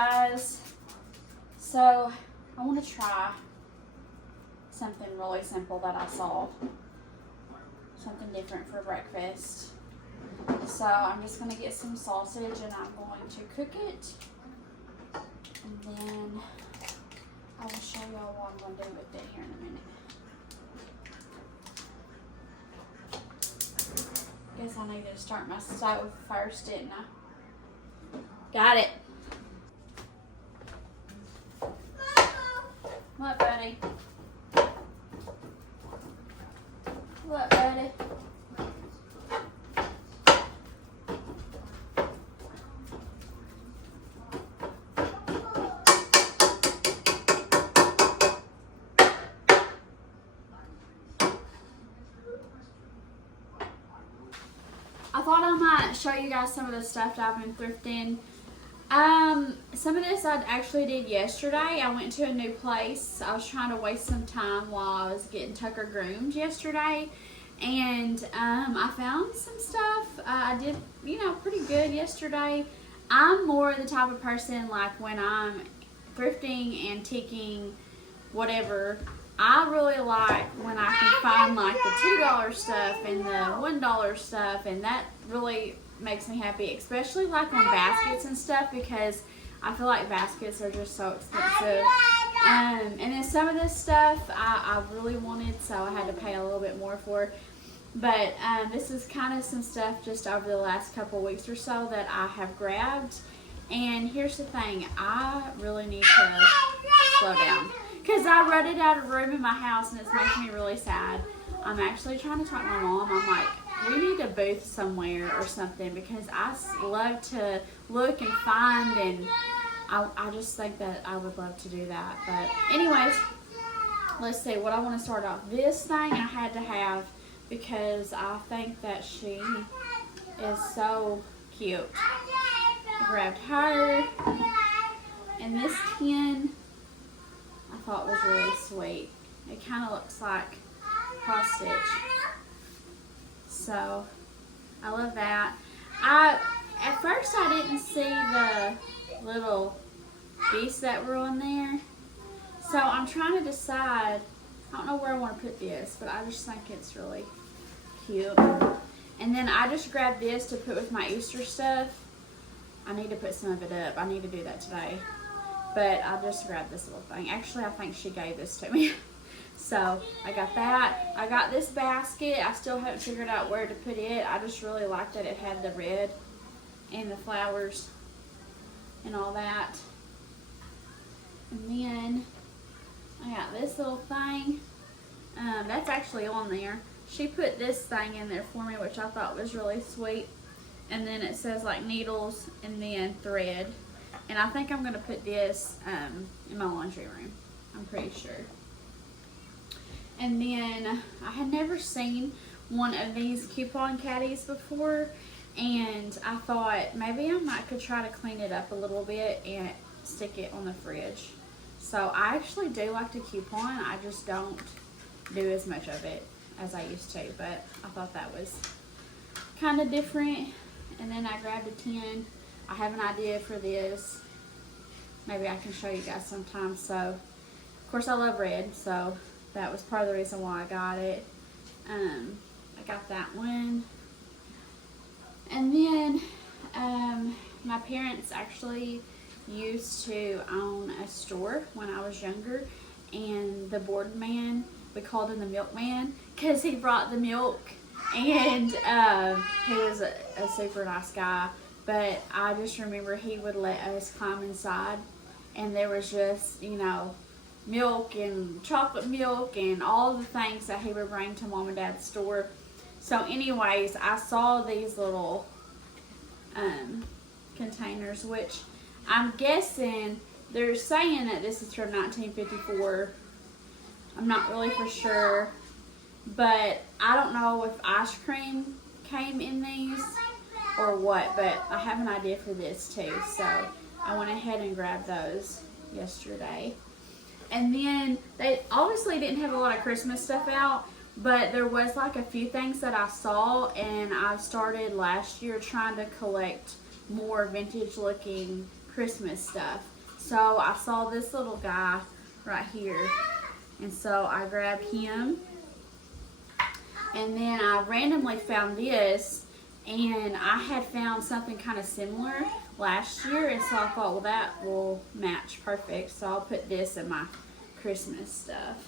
guys. So I want to try something really simple that I saw. Something different for breakfast. So I'm just going to get some sausage and I'm going to cook it. And then I will show y'all what I'm going to do with it here in a minute. Guess I needed to start my stove first, didn't I? Got it. What, buddy? What, buddy? I thought I might show you guys some of the stuff that I've been thrifting. Some of this I actually did yesterday. I went to a new place. I was trying to waste some time while I was getting Tucker groomed yesterday. And I found some stuff. I did, pretty good yesterday. I'm more the type of person, like when I'm thrifting, antiquing, whatever, I really like when I can find like the $2 stuff and the $1 stuff, and that really makes me happy, especially like on baskets and stuff, because I feel like baskets are just so expensive. And then some of this stuff I really wanted, so I had to pay a little bit more for. But this is kind of some stuff just over the last couple weeks or so that I have grabbed. And here's the thing, I really need to slow down, because I rented out a room in my house and it's making me really sad. I'm actually trying to talk to my mom. I'm like, we need a booth somewhere or something, because I love to look and find, and I just think that I would love to do that. But anyways, let's see what I want to start off. This thing I had to have because I think that she is so cute. I grabbed her, and this tin I thought was really sweet. It kind of looks like cross stitch. So I love that. At first I didn't see the little geese that were on there. So I'm trying to decide, I don't know where I want to put this, but I just think it's really cute. And then I just grabbed this to put with my Easter stuff. I need to put some of it up. I need to do that today. But I just grabbed this little thing. Actually, I think she gave this to me. So I got that. I got this basket. I still haven't figured out where to put it. I just really liked that it had the red and the flowers and all that. And then I got this little thing. That's actually on there. She put this thing in there for me, which I thought was really sweet. And then it says like needles and then thread. And I think I'm going to put this in my laundry room. I'm pretty sure. And then I had never seen one of these coupon caddies before. And I thought maybe I could try to clean it up a little bit and stick it on the fridge. So I actually do like to coupon. I just don't do as much of it as I used to. But I thought that was kind of different. And then I grabbed a tin. I have an idea for this. Maybe I can show you guys sometime. So, of course, I love red, so that was part of the reason why I got it. I got that one. And then my parents actually used to own a store when I was younger, and the board man, we called him the milkman, because he brought the milk, and he was a super nice guy. But I just remember he would let us climb inside, and there was just, milk and chocolate milk and all the things that he would bring to Mom and Dad's store. So anyways, I saw these little containers, which I'm guessing they're saying that this is from 1954. I'm not really for sure, but I don't know if ice cream came in these or what, but I have an idea for this too. So I went ahead and grabbed those yesterday. And then they obviously didn't have a lot of Christmas stuff out, but there was like a few things that I saw, and I started last year trying to collect more vintage looking Christmas stuff. So I saw this little guy right here, and so I grabbed him. And then I randomly found this, and I had found something kind of similar last year, and so I thought, well, that will match perfect. So I'll put this in my Christmas stuff.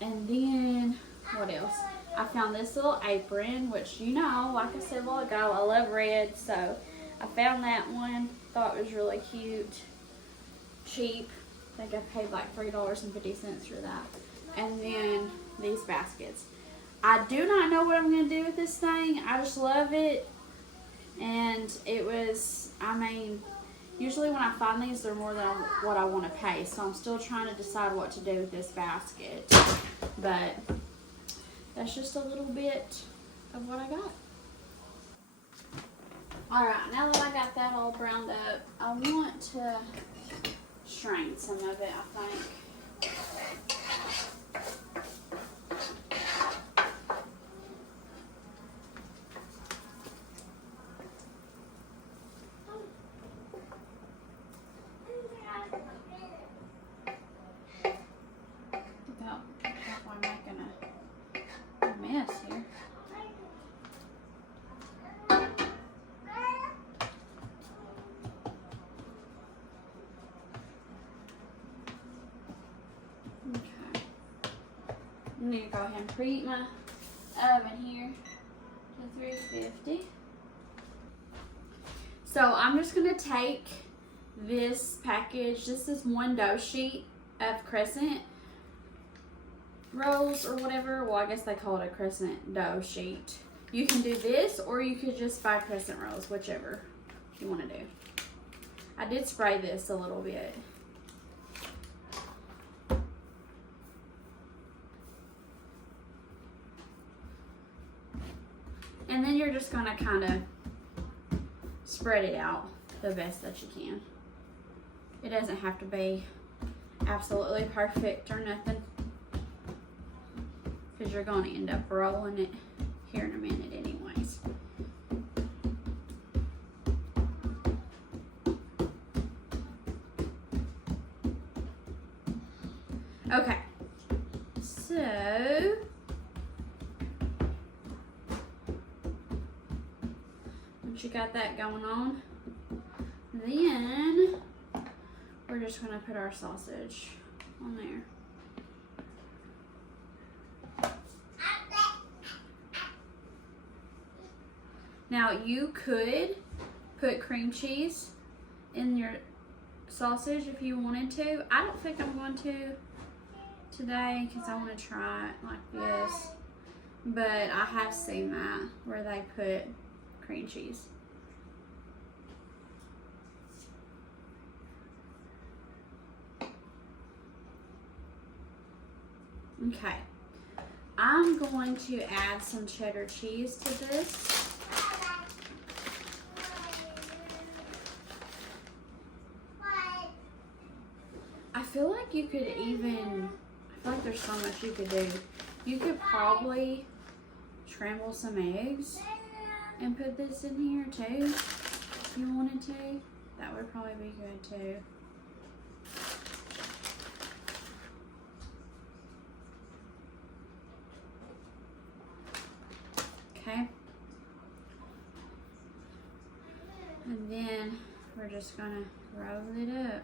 And then, what else? I found this little apron, which, you know, like I said a while ago, I love red, so I found that one. Thought it was really cute, cheap. I think I paid like $3.50 for that. And then these baskets. I do not know what I'm going to do with this thing. I just love it. And it was, I mean, usually when I find these, they're more than what I want to pay. So I'm still trying to decide what to do with this basket. But that's just a little bit of what I got. Alright, now that I got that all browned up, I want to strain some of it, I think. I'm making a mess here. Okay. I'm going to go ahead and preheat my oven here to 350. So I'm just going to take this package. This is one dough sheet of crescent rolls or whatever. Well, I guess they call it a crescent dough sheet. You can do this, or you could just buy crescent rolls, whichever you want to do. I did spray this a little bit. And then you're just going to kind of spread it out the best that you can. It doesn't have to be absolutely perfect or nothing, because you're going to end up rolling it here in a minute anyways. Okay, so once you got that going on, then we're just going to put our sausage on there. Now you could put cream cheese in your sausage if you wanted to. I don't think I'm going to today because I want to try it like this. But I have seen that where they put cream cheese. Okay, I'm going to add some cheddar cheese to this. I feel like you could even, I feel like there's so much you could do. You could probably scramble some eggs and put this in here too, if you wanted to. That would probably be good too. Okay. And then we're just gonna roll it up.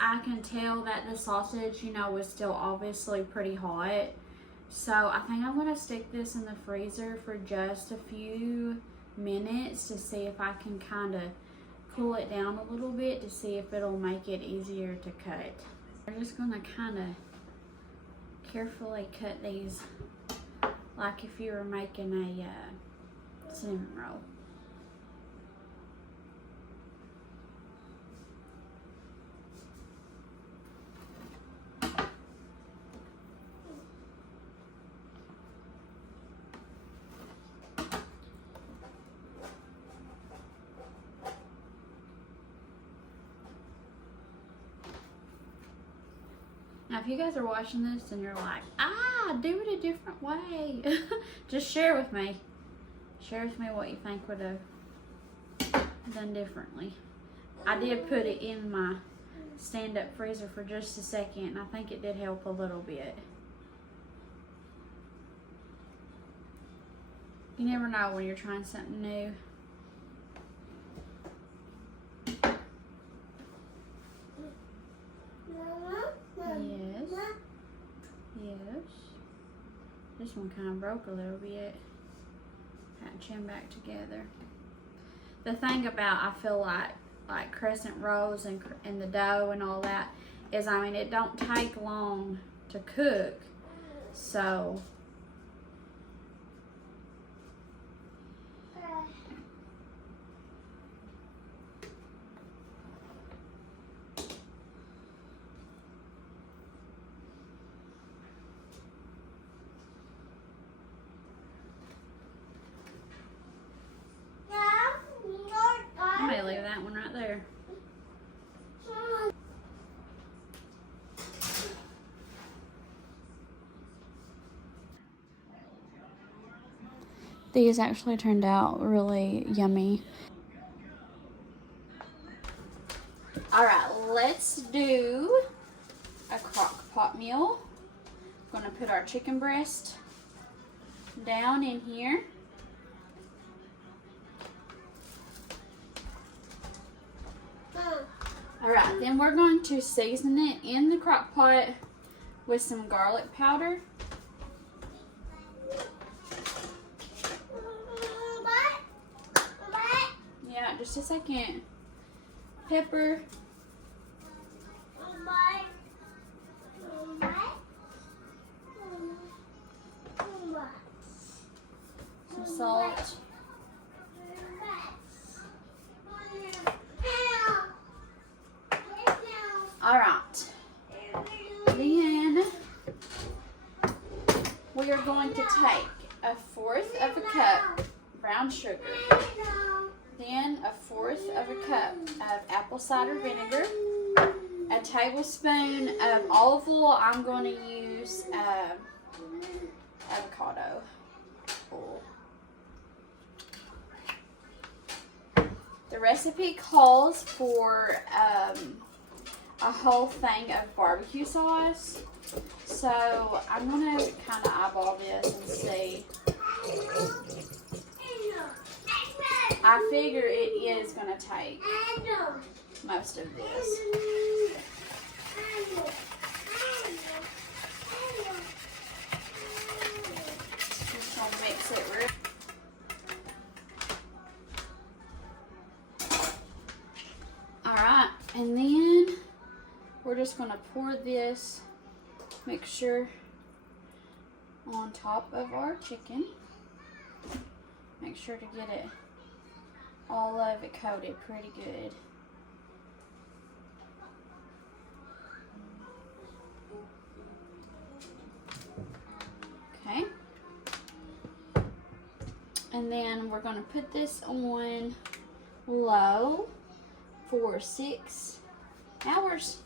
I can tell that the sausage, you know, was still obviously pretty hot. So I think I'm going to stick this in the freezer for just a few minutes to see if I can kind of cool it down a little bit to see if it'll make it easier to cut. I'm just going to kind of carefully cut these like if you were making a cinnamon roll. Now, if you guys are watching this and you're like, do it a different way, just share with me. Share with me what you think would have done differently. I did put it in my stand-up freezer for just a second, and I think it did help a little bit. You never know when you're trying something new. Yes. Yes. This one kind of broke a little bit. Had to chin back together. The thing about, I feel like crescent rolls and the dough and all that is, I mean, it don't take long to cook. So I may leave that one right there. These actually turned out really yummy. Alright, let's do a Crockpot meal. I'm going to put our chicken breast down in here. Alright, then we're going to season it in the crock pot with some garlic powder. Yeah, just a second. Pepper. Some salt. Alright, then we are going to take 1/4 of a cup brown sugar, then 1/4 of a cup of apple cider vinegar, a tablespoon of olive oil. I'm going to use avocado oil. The recipe calls for a whole thing of barbecue sauce, so I'm going to kind of eyeball this and see. I figure it is going to take most of this. Just going to mix it real. Alright, and then we're just going to pour this mixture on top of our chicken. Make sure to get it, all of it coated pretty good. Okay. And then we're going to put this on low for 6 hours.